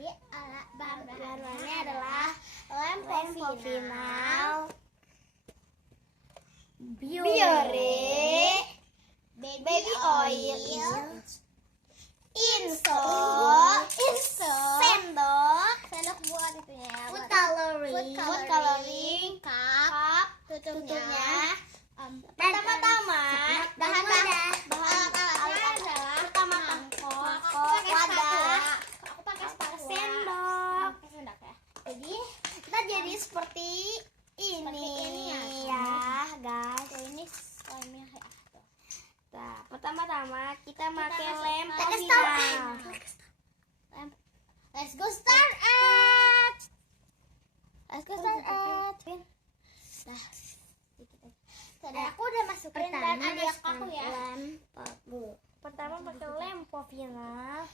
Jadi bahan-bahannya adalah lem profesional, Biore, baby oil, Inso, sendok buat itu ya, food coloring, cup, tutupnya. Pertama-tama bahan-bahannya adalah mangkok, wadah, aku pakai sendok ya. Jadi seperti ini ya guys. Ini slime-nya ya. Nah, pertama-tama kita pakai lem profesional. Let's go start it. Nah, aku udah masukin dan adik aku ya. Pertama pakai lem profesional.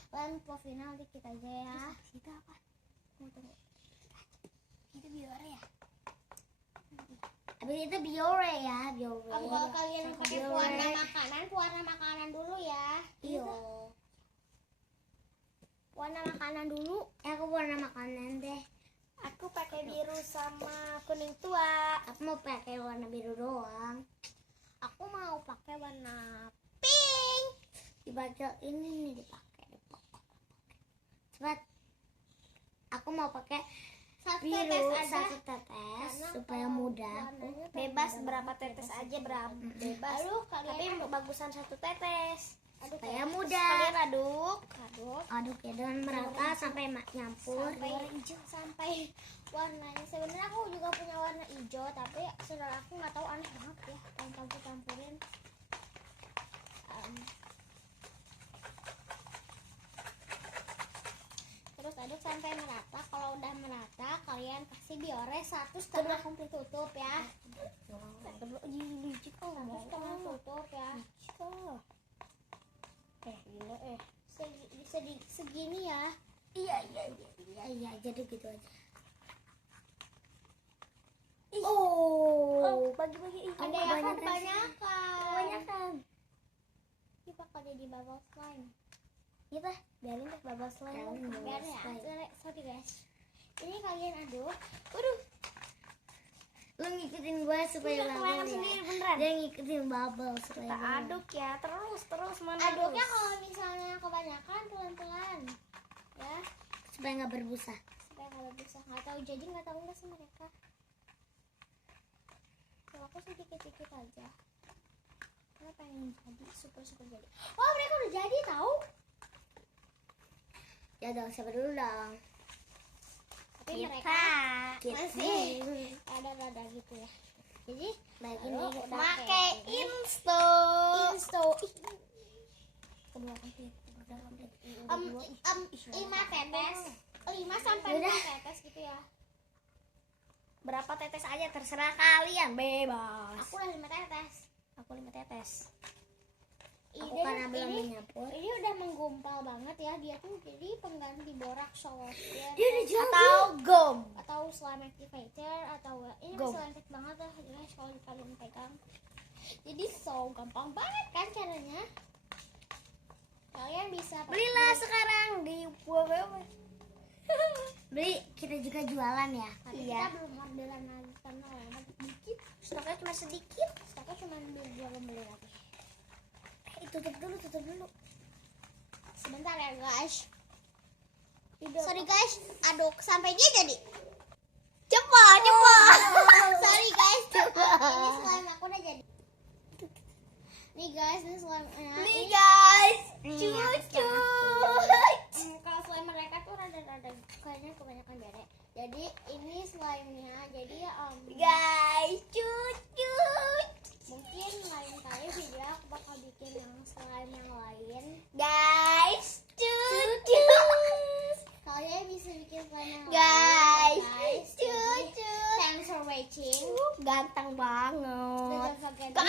Dikit aja ya. Itu apa? Itu Biore ya. Abis itu Biore ya, Biore. Kalau kalian pakai warna makanan dulu ya. Iya. Warna makanan dulu. Aku warna makanan deh. Aku pakai biru sama kuning tua. Aku mau pakai warna biru doang. Aku mau pakai warna pink. Dibaca ini nih dipakai. Cepat. Aku mau pakai biru satu tetes supaya mudah. Bebas berapa tetes aja bebas. Tapi bagusan satu tetes. Supaya mudah. Kalian aduk ya dengan merata sampai nyampur. Sampai warnanya. Sebenarnya aku juga punya warna hijau, tapi saudara aku nggak tahu, aneh banget ya campurin. Terus aduk sampai merata. Kalau udah merata, kalian kasih Biore 1,5 komplit tutup ya. Tutup ya. Segini ya. Iya, jadi gitu aja. Bagi-bagi itu. Ada yang kebanyakan. Ini bakal jadi bubble slime. Iya, biarin deh bubble slime. Biarin ya. Sorry guys. Ini kalian aduk. Waduh. Lu ngikutin gue supaya bubble sendiri beneran. Dia ngikutin bubble supaya kita aduk ya, terus mana aduknya terus. Kalau misalnya kebanyakan pelan-pelan ya, supaya nggak berbusa. Nggak tahu jadi nggak tahu nggak sih mereka. Kalau aku sih dikit-dikit aja. Karena pengen jadi super jadi. Oh, mereka udah jadi tahu? Ya dong, siapa dulu dong? Tapi mereka masih ada gitu ya. Jadi pakai Insto. 5 sampai 6 tetes gitu ya. Berapa tetes aja terserah kalian, bebas. Aku udah 5 tetes. Aku karena belum menyampur. Ini udah menggumpal banget ya, dia tuh jadi pengganti borak soft ya. Dia udah jadi atau gum atau slime activator atau ini masih lengket banget lah guys kalau kalian pegang. Jadi so gampang banget kan caranya. Kalian bisa belilah sekarang di www. Beli, kita juga jualan ya. Iya. Kita belum orderan lagi karena dikit. Stoknya cuma sedikit. Stoknya cuma beli lagi. Tutup dulu. Sebentar ya guys. Sorry guys, aduk sampai dia jadi. Cepat. Sorry guys. Ini slime aku udah jadi. Nih guys, ini slime. Nih guys. Cucu. Kalau slime mereka tuh rada kayaknya kebanyakan beda. Jadi ini slime-nya. Jadi guys, cucu. Mungkin lain kali video aku bakal bikin yang slime yang lain. Guys, cucu. Kalian bisa bikin slime yang lain. Guys, cucu. Thanks for watching. Ganteng banget. Don't forget to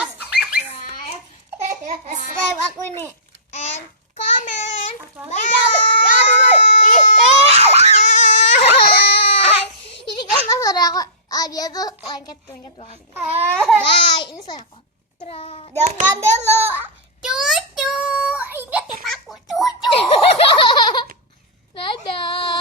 subscribe aku ini. And comment. Ini kan saudara aku. Dia tuh lengket banget. Bye, ini slime aku. Jangan dulu.